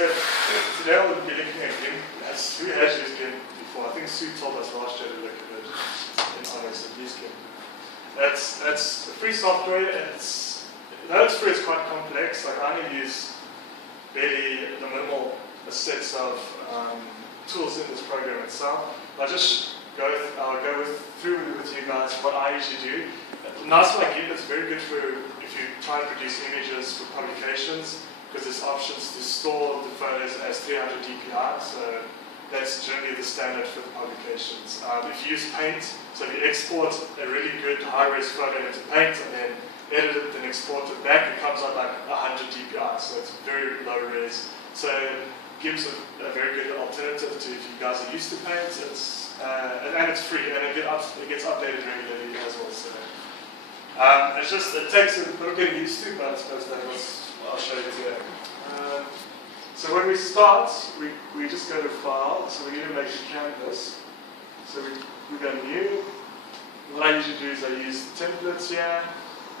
so today I will be looking at GIMP. Who has used GIMP before? I think Sue told us last year to look at it in honors of use GIMP. That's free software. Though it's free, it's quite complex. Like I only use barely the minimal sets of tools in this program itself. I'll go through with you guys what I usually do. The nice thing about GIMP, it's very good for if you try to produce images for publications, because there's options to store the photos as 300 dpi, so that's generally the standard for the publications. If you use Paint, so if you export a really good high-res photo into Paint and then edit it and export it back, it comes out like 100 dpi, so it's very low res. So GIMP's a very good alternative to if you guys are used to Paint. And it's free, and it gets updated regularly as well. So it takes a bit of getting used to, but I suppose that was what I'll show you today. So when we start, we just go to File. So we need to make a canvas. So we go New. What I usually do is I use templates here,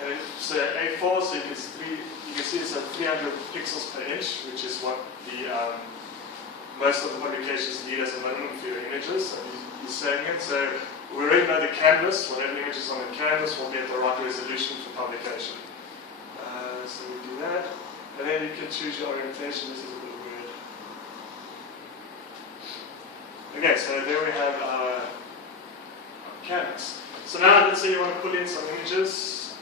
and so A4. So you can see it's at 300 pixels per inch, which is what the most of the publications need as a minimum for your images. So you're saving it. So we already know the canvas. Whatever image is on the canvas will get the right resolution for publication. So we do that. And then you can choose your orientation. This is a bit weird. Okay, so there we have our canvas. So now let's say you want to put in some images.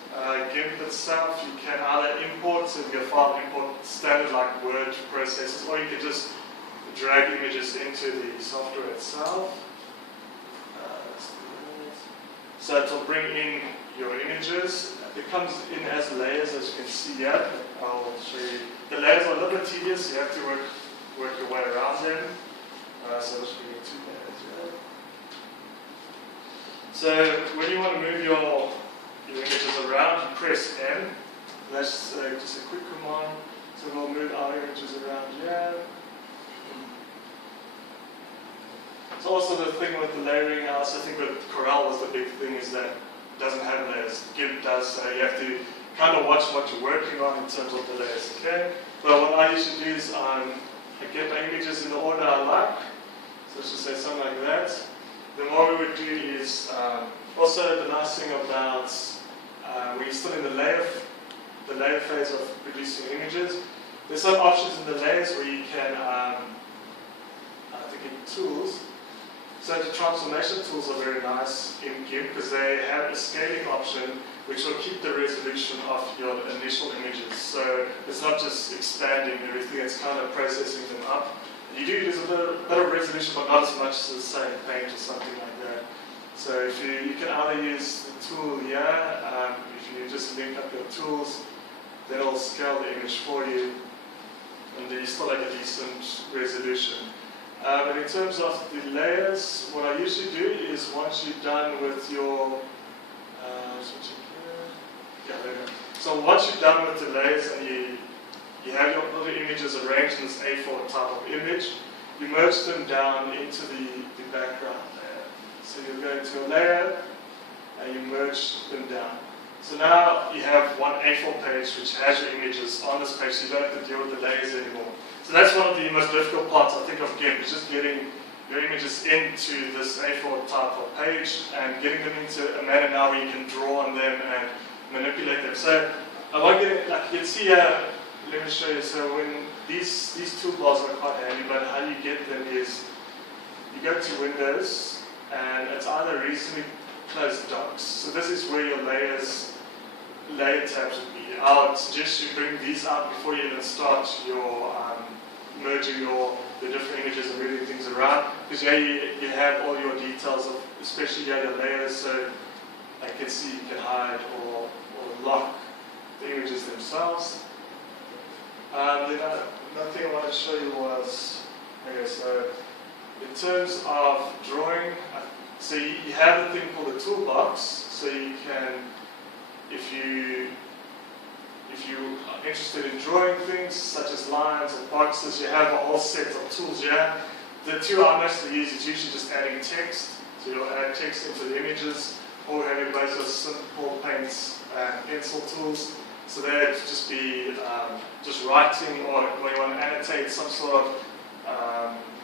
GIMP itself, you can either import, so your file import standard like Word processes, or you can just drag images into the software itself. So it will bring in your images. It comes in as layers, as you can see here. I'll show you. The layers are a little bit tedious. You have to work your way around them. So I'll show you 2 layers here. So when you want to move your images around, you press M. That's just a quick command. So we'll move our images around here. So also the thing with the layering, I also think with Corel was the big thing, is that it doesn't have layers. GIMP does, so you have to kind of watch what you're working on in terms of the layers, okay? But what I usually do is I get my images in the order I like. So let's just say something like that. Then what we would do is, also the nice thing about when you're still in the layer phase of producing images, there's some options in the layers where you can, I think in Tools, so the transformation tools are very nice in GIMP because they have a scaling option which will keep the resolution of your initial images. So it's not just expanding everything, it's kind of processing them up. You do use a bit of resolution, but not as much as say Paint or something like that. So if you can either use the tool here, if you just link up your tools, then it'll scale the image for you, and you still have a decent resolution. But in terms of the layers, what I usually do is once you're done with your, so once you're done with the layers and you have your other images arranged in this A4 type of image, you merge them down into the background layer. So you go into a layer and you merge them down. So now you have one A4 page which has your images on this page, so you don't have to deal with the layers anymore. So that's one of the most difficult parts, I think, of GIMP, is just getting your images into this A4 type of page and getting them into a manner now where you can draw on them and manipulate them. So I won't get it, like you can see here, let me show you. So when these toolbars are quite handy, but how you get them is you go to Windows and it's either recently closed docs. So this is where your layer tabs would be. I would suggest you bring these out before you even start your merging the different images and moving things around, because here you have all your details of, especially here your layers, so I can see you can hide or lock the images themselves. Then another thing I wanted to show you was, okay, so in terms of drawing, so you have a thing called a toolbox, so you can, if you are interested in drawing things such as lines and boxes, you have a whole set of tools here. The two I mostly use is usually just adding text, so you'll add text into the images, or having both of simple paints and pencil tools. So there to just be just writing, or you want to annotate some sort of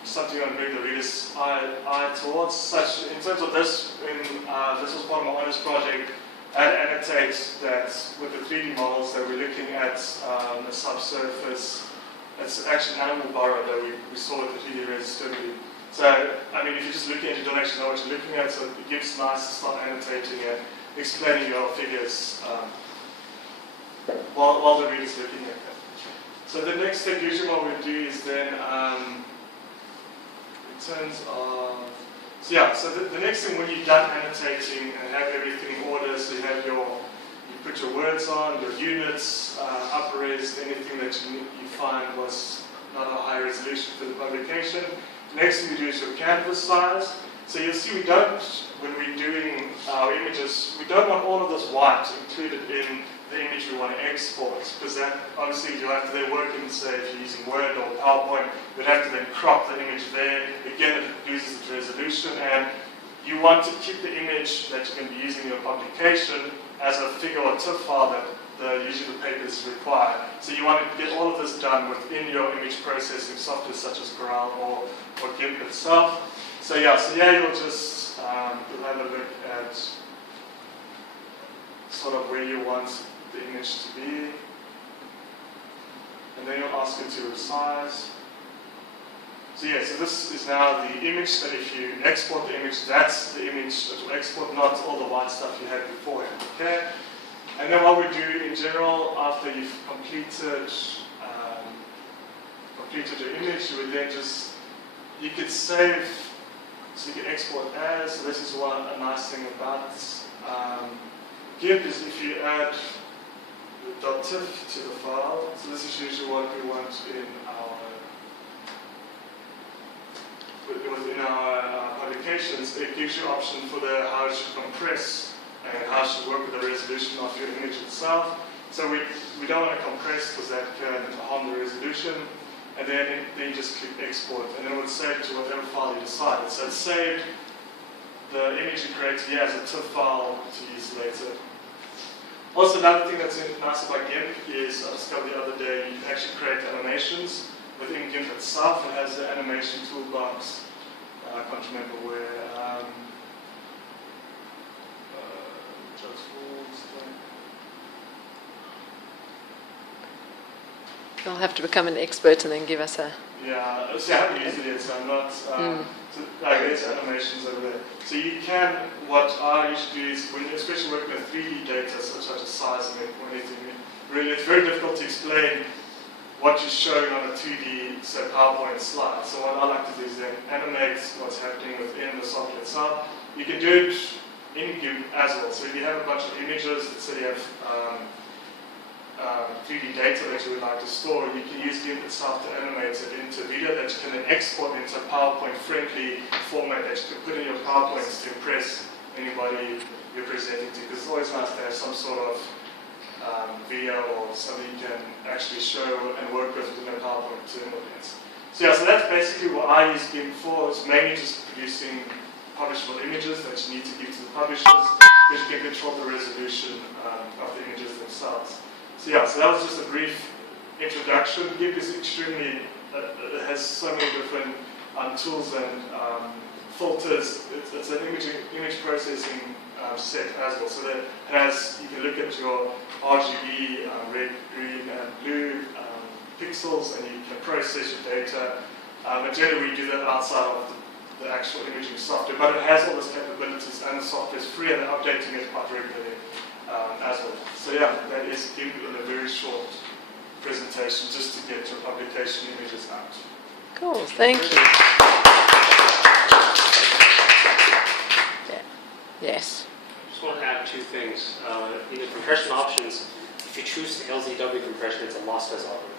something on bring the reader's eye towards. Such in terms of this, this was part of my honors project. I annotate that with the 3D models that we're looking at the subsurface. It's actually an animal burrow that we saw with the 3D resistivity. So, I mean, if you're just looking at it, you don't actually know what you're looking at, so it gives nice to start annotating and explaining your figures while the reader's looking at them. So the next step, usually what we do is then, in terms of, so the next thing when you're done annotating and have everything in order, so you have you put your words on, your units, upper res, anything that you find was not a high resolution for the publication. The next thing you do is your canvas size. So you'll see when we're doing our images, we don't want all of this white included in the image we want to export, because that obviously you'll have to then work in, say, if you're using Word or PowerPoint, you'd have to then crop the image there. Again, it loses its resolution, and you want to keep the image that you're going to be using in your publication as a figure or TIFF file that usually the papers require. So you want to get all of this done within your image processing software such as Corel or GIMP itself. So yeah, you'll just you'll have a look at sort of where you want the image to be, and then you'll ask it to resize. So yeah, so this is now the image that if you export the image, that's the image that will export, not all the white stuff you had beforehand, okay? And then what we do in general, after you've completed your image, you would then you could save, so you can export as. So this is a nice thing about GIMP is if you add the .tiff to the file, so this is usually what we want within our publications. It gives you option for how it should compress and how it should work with the resolution of your image itself. So we don't want to compress because that can harm the resolution. And then you just click export, and then it will save to whatever file you decide. So it's saved the image you created here as a TIFF file to use later. Also, another thing that's nice about GIMP is, I discovered the other day, you can actually create animations within GIMP itself. It has the animation toolbox. I can't remember where. You'll have to become an expert and then give us a... Yeah, see, I haven't used it yet, so I'm not... there's animations over there. So you can, what I usually do is, when you're especially working with 3D data, such as Seismic or anything, really it's very difficult to explain what you're showing on a 2D, say, PowerPoint slide. So what I like to do is then animate what's happening within the software itself. You can do it in GIMP as well. So if you have a bunch of images, let's say you have 3D data that you would like to store, you can use GIMP itself to animate it into video that you can then export into a PowerPoint-friendly format that you can put in your PowerPoints to impress anybody you're presenting to, because it's always nice to have some sort of video or something you can actually show and work with within a PowerPoint to an audience. So yeah, so that's basically what I use GIMP for. It's mainly just producing publishable images that you need to give to the publishers, because you can control the resolution of the images themselves. So yeah, so that was just a brief introduction. GIMP is extremely, it has so many different tools and filters. It's an image processing set as well. So that it has, you can look at your RGB, red, green, and blue pixels, and you can process your data. And generally we do that outside of the actual imaging software, but it has all those capabilities, and the software is free, and they're updating it quite regularly as well. So yeah, that is GIMP in a very short presentation, just to get your publication images out. Cool, thank you. Yeah. Yes. I just want to add two things. In the compression options, if you choose the LZW compression, it's a lossless algorithm.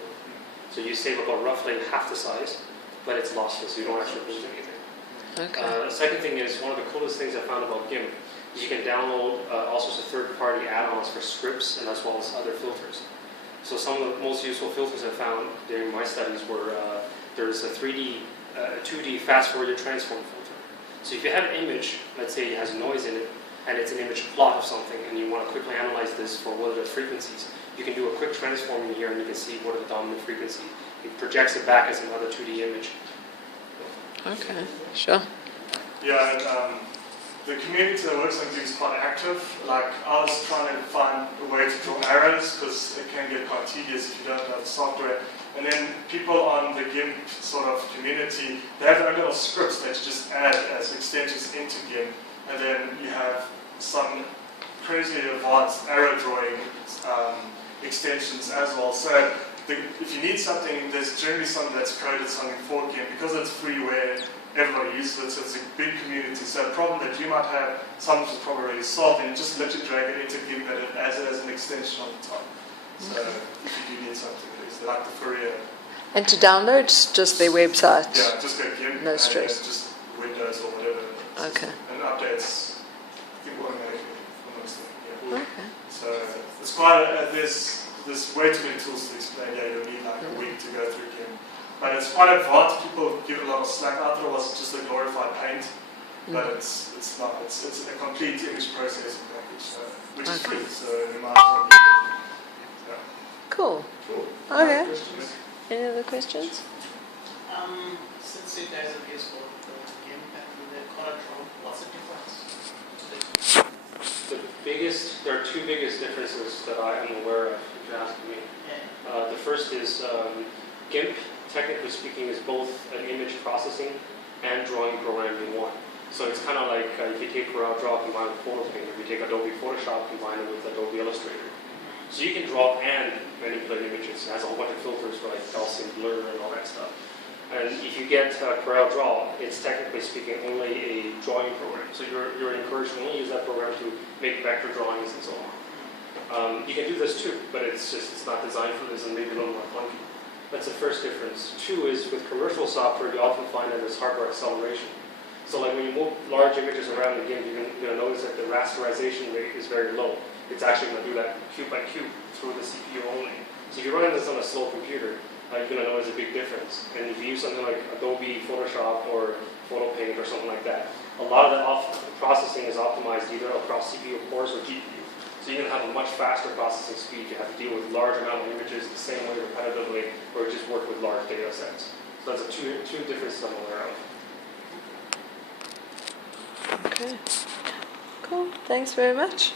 So you save about roughly half the size, but it's lossless, so you don't actually lose anything. Okay. The second thing is, one of the coolest things I found about GIMP is you can download all sorts of third-party add-ons for scripts and as well as other filters. So some of the most useful filters I found during my studies were there's a 2D fast Fourier transform filter. So if you have an image, let's say it has noise in it, and it's an image plot of something, and you want to quickly analyze this for what are the frequencies, you can do a quick transform in here and you can see what are the dominant frequency. It projects it back as another 2D image. Okay, sure. Yeah, and the community that works on GIMP is quite active. Like, I was trying to find a way to draw arrows because it can get quite tedious if you don't know the software. And then people on the GIMP sort of community, they have their own little scripts that you just add as extensions into GIMP. And then you have some crazily advanced arrow drawing extensions as well. So if you need something, there's generally something that's coded something for GIMP because it's freeware. Everybody uses it, so it's a big community. So a problem that you might have, someone is probably already solved, and you just literally drag it into GIMP and it as an extension on the top. So if you do need something, it's like the Fourier. And to download, just their website? Yeah, just go GIMP. No stress. And just Windows or whatever. Okay. And updates, I think, automatically for most of them. Yeah. Okay. So it's quite, there's way too many tools to explain. Yeah, you'll need like a week to go through GIMP. But it's quite advanced. People give it a lot of slack. I thought it was just a glorified paint, but it's not. It's a complete image processing package, so, which is free. So you might as well use it. Yeah. Cool. Cool. Okay. Questions? Any other questions? Since you guys have used both the GIMP and the Coratron, what's the difference? There are two biggest differences that I am aware of, if you ask me. Yeah. The first is GIMP, technically speaking, is both an image processing and drawing program in one. So it's kind of like if you take Corel Draw combined with Photo Paint, if you take Adobe Photoshop combined with Adobe Illustrator. So you can draw and manipulate images. It has a whole bunch of filters for like Gaussian blur and all that stuff. And if you get Corel Draw, it's technically speaking only a drawing program. So you're encouraged to only use that program to make vector drawings and so on. You can do this too, but it's not designed for this and maybe a little more clunky. That's the first difference. Two is with commercial software, you often find that there's hardware acceleration. So like when you move large images around the GIMP, you're going to notice that the rasterization rate is very low. It's actually going to do that cube by cube through the CPU only. So if you're running this on a slow computer, you're going to notice a big difference. And if you use something like Adobe Photoshop or Photo Paint or something like that, a lot of the processing is optimized either across CPU cores or GPU. So you're going to have a much faster processing speed. You have to deal with large amount of images the same way repetitively, or just work with large data sets. So that's two differences I'm aware of. Okay. Cool. Thanks very much.